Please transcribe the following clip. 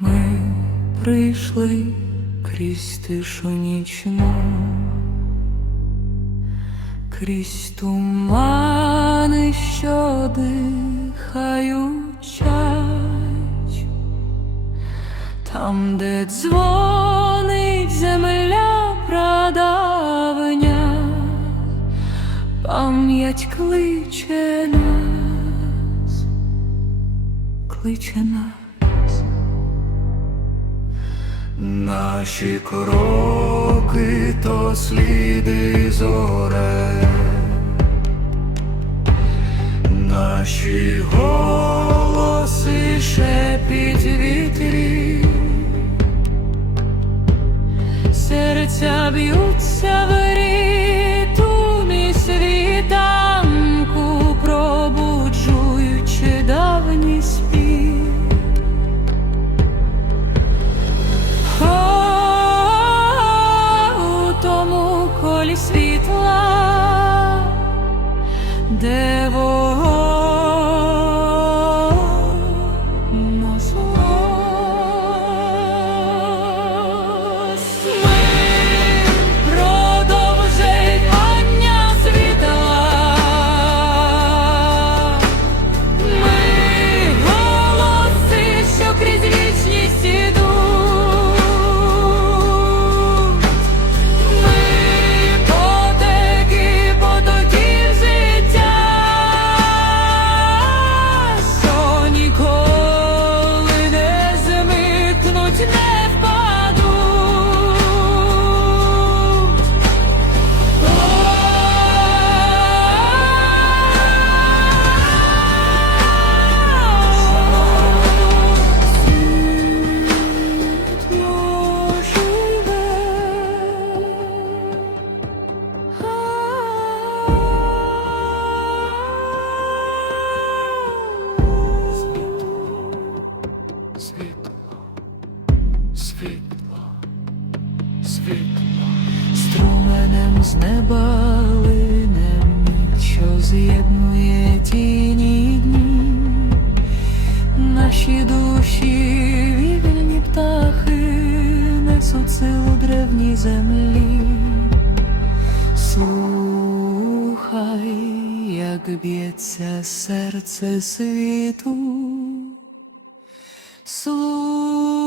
Ми прийшли крізь тишу нічну, крізь тумани, що дихають. Там, де дзвонить земля прадавня, пам'ять кличе нас, кличе нас. Наші кроки то сліди зоре, наші голоси шепіт вітрів, Серця б'ються Струменем з неба лине мить, що з'єднує тіні дні, наші душі, вільні птахи, несуть силу древній землі. Слухай, як б'ється серце світу. Слухай,